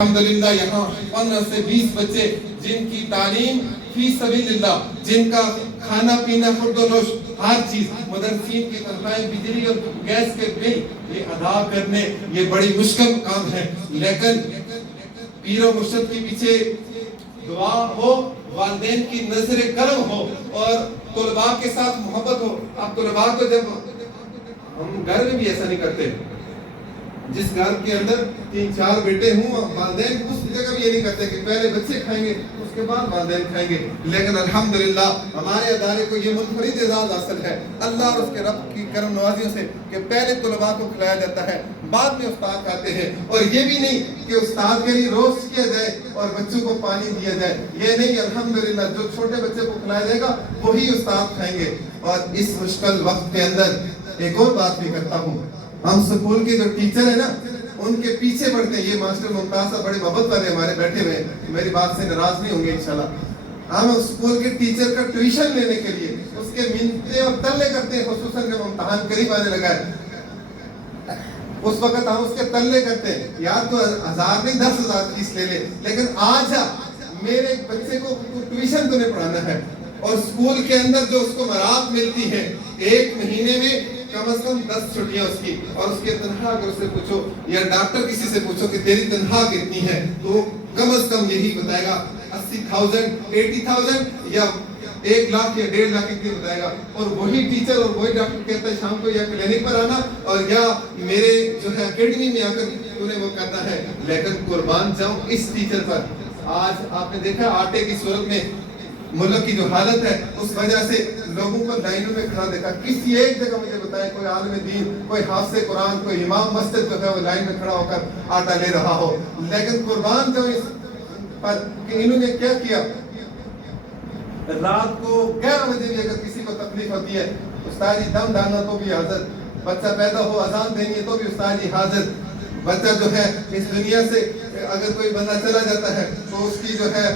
الحمدللہ یہاں 15 سے 20 بچے جن کی تعلیم فی سبیل اللہ، جن کا کھانا پینا خرد و نوش ہر چیز، مدرسین کی تنخواہیں، بجلی اور گیس کے بل یہ ادا کرنے یہ بڑی مشکل کام ہے، لیکن پیر و مرشد کے پیچھے دعا ہو، والدین کی نظر کرم ہو اور طلباء کے ساتھ محبت ہو۔ اب طلباء کو جب ہم گھر میں بھی ایسا نہیں کرتے، جس گھر کے اندر 3-4 بیٹے ہوں، والدین اس جگہ بھی یہ نہیں کرتے کہ پہلے بچے کھائیں گے اس کے بعد والدین کھائیں گے، لیکن الحمدللہ ہمارے ادارے کو یہ منفرد اعزاز حاصل ہے اللہ اور اس کے رب کی کرم نوازیوں سے کہ پہلے طلباء کو کھلایا جاتا ہے، بعد میں استاد کھاتے ہیں۔ اور یہ بھی نہیں کہ استاد کے لیے روسٹ کیا جائے اور بچوں کو پانی دیا جائے، یہ نہیں، الحمدللہ جو چھوٹے بچے کو کھلایا جائے گا وہی استاد کھائیں گے۔ اور اس مشکل وقت کے اندر ایک اور بات بھی کرتا ہوں، ہم سکول کے جو ٹیچر ہیں نا ان کے پیچھے پڑھتے ہیں، یہ ماسٹر ممتاز صاحب بڑے محبت والے ہمارے بیٹھے ہوئے ہیں، میری بات سے ناراض نہیں ہوں گے انشاءاللہ۔ ہم سکول کے ٹیچر کا ٹیوشن لینے کے لیے اس کے منتیں اور تلے کرتے ہیں، خصوصاً جب امتحان قریب آنے لگا ہے اس وقت ہم اس کے تلے کرتے ہیں، یا تو 1000 نہیں 10,000 فیس لے لے، لیکن آج میرے بچے کو ٹیوشن تو نہیں پڑھانا ہے۔ اور سکول کے اندر جو اس کو مراد ملتی ہے ایک مہینے میں کم از کم 10 چھٹیاں اس کی، اور اس کی تنخواہ اگر اسے پوچھو یا ڈاکٹر کسی سے پوچھو کہ تیری تنخواہ کتنی ہے تو وہ کم از کم یہی بتائے گا 80,000 80,000 یا 1 لاکھ یا 1.5 لاکھ کی بتائے گا۔ اور وہی ٹیچر اور وہی ڈاکٹر کہتا ہے شام کو یا کلینک پر آنا اور یا میرے جو ہے اکیڈمی میں آ کر تو نے وہ کرنا ہے، لیکن قربان جاؤں اس ٹیچر پر۔ آج آپ نے دیکھا آٹے کی صورت میں ملک کی جو حالت ہے اس وجہ سے لوگوں کو لائنوں میں کھڑا دیکھا، کسی ایک جگہ مجھے بتائیں کوئی عالم دین، کوئی حافظ قرآن، کوئی امام مسجد جو ہے وہ لائن میں کھڑا ہو کر آٹا لے رہا ہو۔ لیکن قربان جو اس پر کہ انہوں نے کیا کیا، رات کو 11 بجے بھی اگر کسی کو تکلیف ہوتی ہے استاد جی دم ڈالنا تو بھی حاضر، بچہ پیدا ہو اذان دینی ہے تو بھی استاد جی حاضر، بچہ جو ہے اس دنیا سے اگر کوئی بندہ چلا جاتا ہے تو اس کی جو ہے